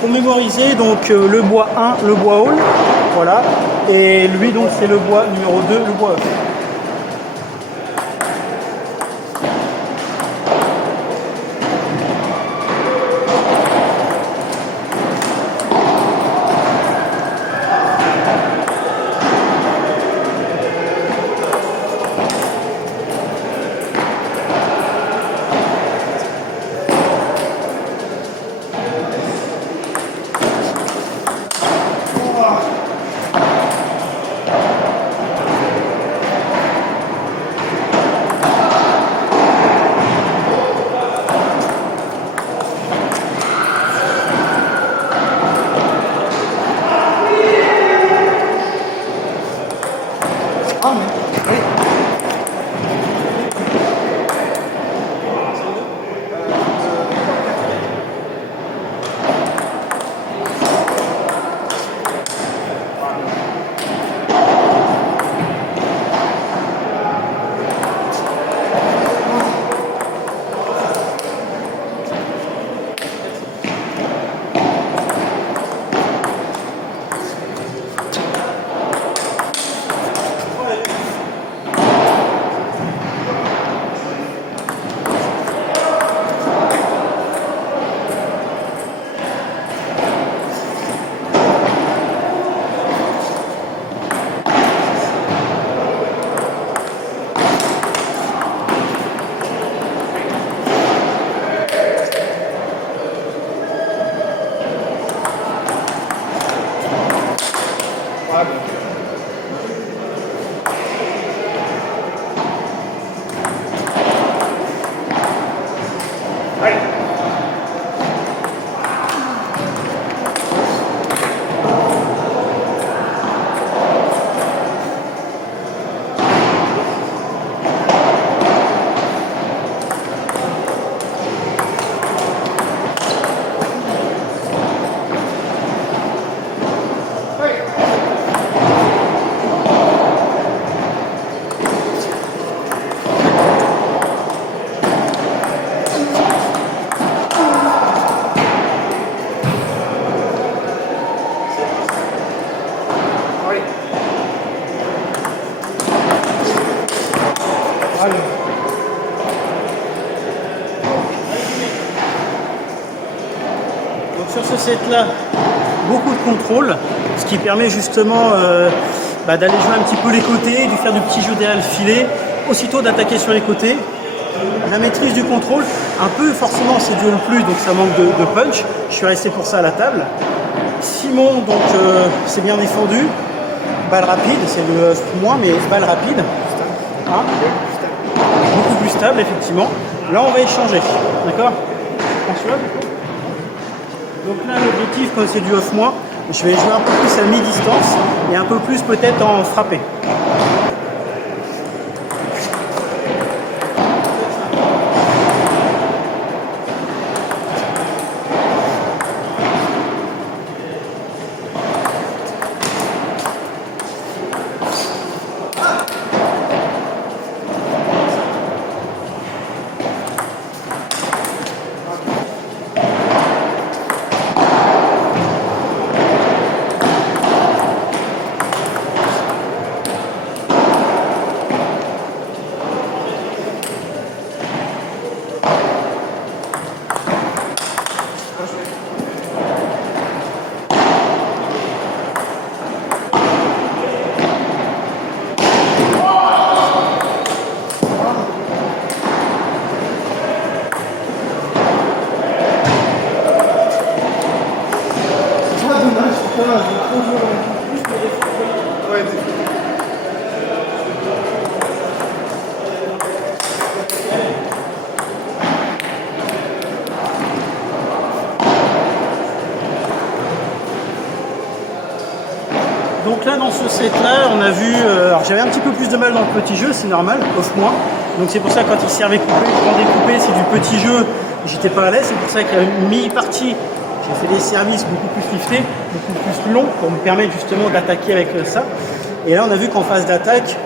pour mémoriser, donc le bois 1, le bois haut, voilà, et lui donc c'est le bois numéro 2, le bois haut. Donc sur ce set là, beaucoup de contrôle, ce qui permet justement d'aller jouer un petit peu les côtés, de faire du petit jeu derrière le filet, aussitôt d'attaquer sur les côtés. La maîtrise du contrôle, un peu forcément c'est duel plus, donc ça manque de punch. Je suis resté pour ça à la table. Simon, donc c'est bien défendu. Balle rapide, c'est le moins, mais balle rapide. Hein, beaucoup plus stable, effectivement. Là, on va échanger. D'accord? Donc là, l'objectif, quand c'est du off-moins, je vais jouer un peu plus à mi-distance et un peu plus peut-être en frappé. Donc là, dans ce set-là, on a vu... alors j'avais un petit peu plus de mal dans le petit jeu, c'est normal, off-moins. Donc c'est pour ça que quand il servait coupé, quand découpé, c'est du petit jeu, j'étais pas à l'aise. C'est pour ça qu'à une mi-partie, j'ai fait des services beaucoup plus liftés, beaucoup plus longs, pour me permettre justement d'attaquer avec ça. Et là, on a vu qu'en phase d'attaque,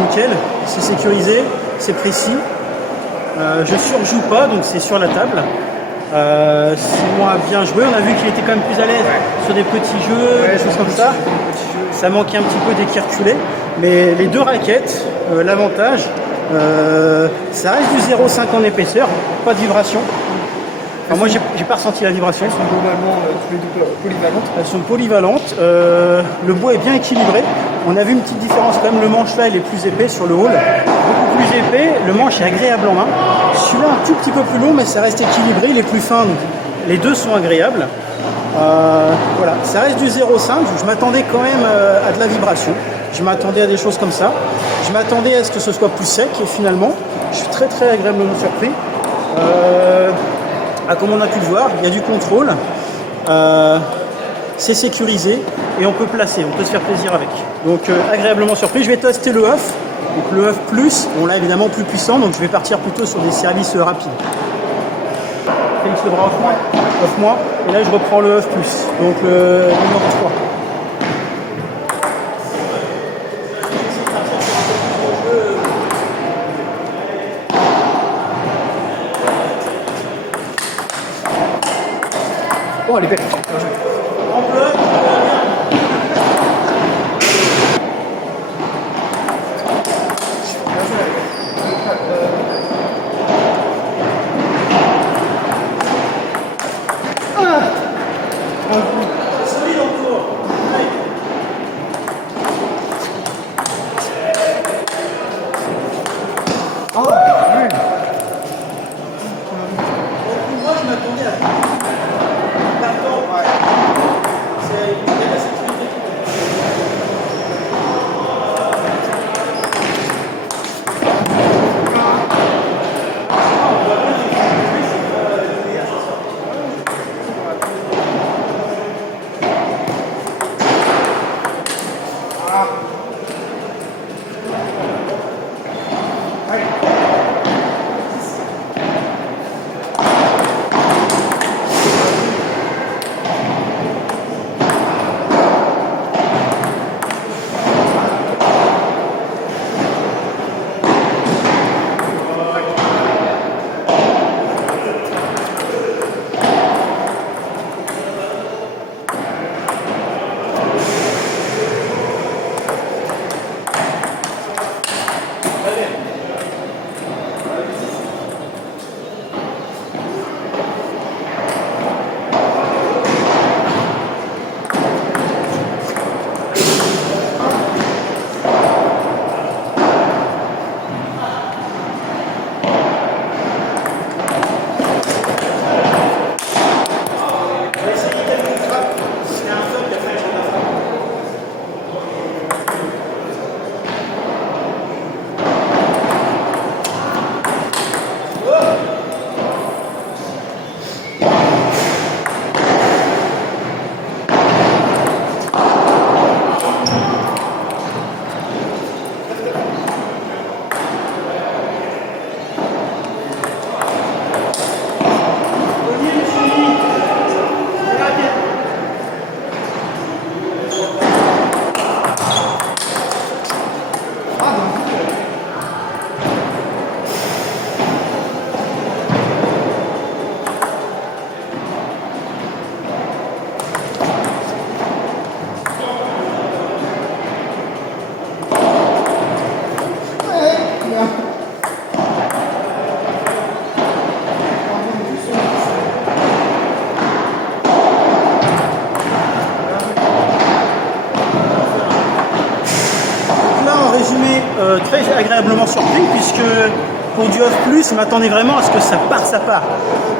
nickel, c'est sécurisé, c'est précis. Je surjoue pas, donc c'est sur la table. Simon a bien joué, on a vu qu'il était quand même plus à l'aise sur des petits jeux, des choses comme ça. Ça manquait un petit peu dès qu'il reculait. Mais les deux raquettes, l'avantage, ça reste du 0,5 en épaisseur, pas de vibration. Enfin, moi, j'ai pas ressenti la vibration. Elles sont globalement tous les deux polyvalentes. Elles sont polyvalentes. Le bois est bien équilibré. On a vu une petite différence quand même. Le manche là, il est plus épais sur le haul. Beaucoup plus épais. Le manche est agréable en main. Celui-là, un tout petit peu plus long, mais ça reste équilibré. Il est plus fin. Donc les deux sont agréables. Voilà, ça reste du 0,5. Je m'attendais quand même à de la vibration. Je m'attendais à des choses comme ça. Je m'attendais à ce que ce soit plus sec. Et finalement, je suis très très agréablement surpris. Comme on a pu le voir, il y a du contrôle, c'est sécurisé et on peut placer, on peut se faire plaisir avec. Donc agréablement surpris. Je vais tester le œuf, donc le œuf plus, on l'a évidemment plus puissant, donc je vais partir plutôt sur des services rapides. Félix Lebras, off-moi, et là je reprends le œuf plus, donc le numéro 3. Oh, elle est belle. En bloc, solide en cours. Oh, ouais. Moi je m'attendais à très agréablement surpris puisque pour du off plus, je m'attendais vraiment à ce que ça part.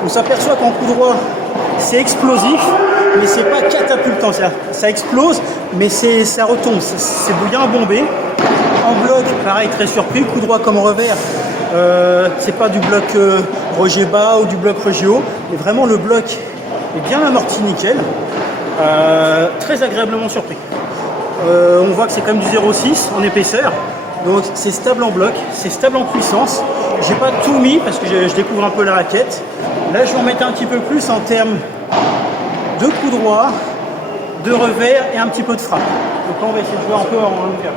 On s'aperçoit qu'en coup droit, c'est explosif, mais c'est pas catapultant. Ça explose, mais ça retombe. C'est bien bombé. En bloc, pareil, très surpris. Coup droit comme revers, c'est pas du bloc Roger bas ou du bloc Roger haut, mais vraiment le bloc est bien amorti nickel. Très agréablement surpris. On voit que c'est quand même du 0,6 en épaisseur. Donc c'est stable en bloc, c'est stable en puissance. J'ai pas tout mis parce que je découvre un peu la raquette. Là je vais en mettre un petit peu plus en termes de coup droit, de revers et un petit peu de frappe. Donc là on va essayer de jouer un peu en longueur.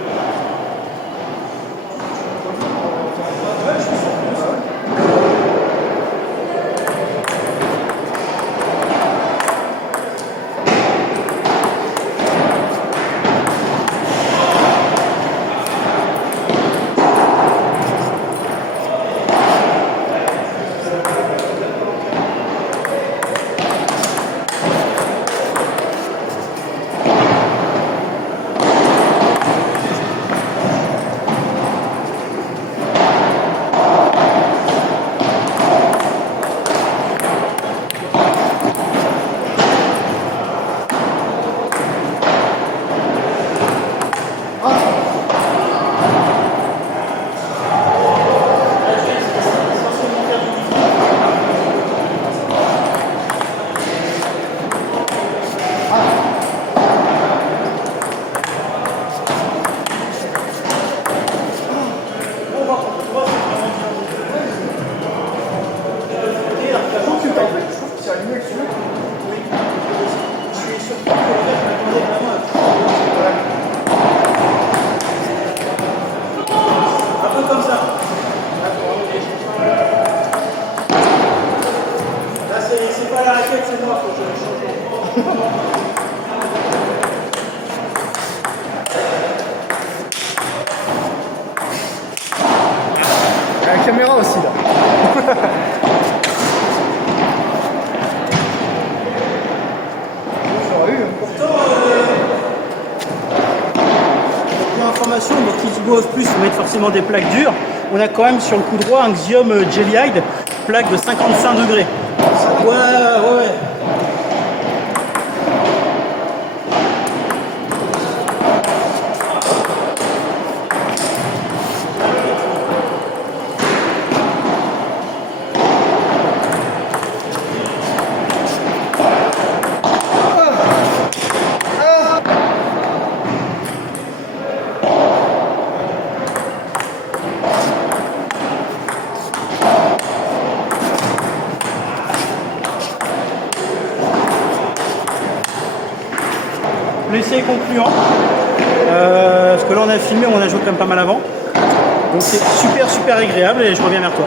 t'inquiète, c'est moi, faut que je change. La caméra aussi là. J'aurais eu. Pourtant, pour information, donc qui dit Go Off Plus, on met forcément des plaques dures. On a quand même sur le coup droit un Xiom Jelly Hide, plaque de 55 degrés. Ouais. L'essai est concluant. Parce que là on a filmé, on a joué quand même pas mal avant. Donc c'est super agréable et je reviens vers toi.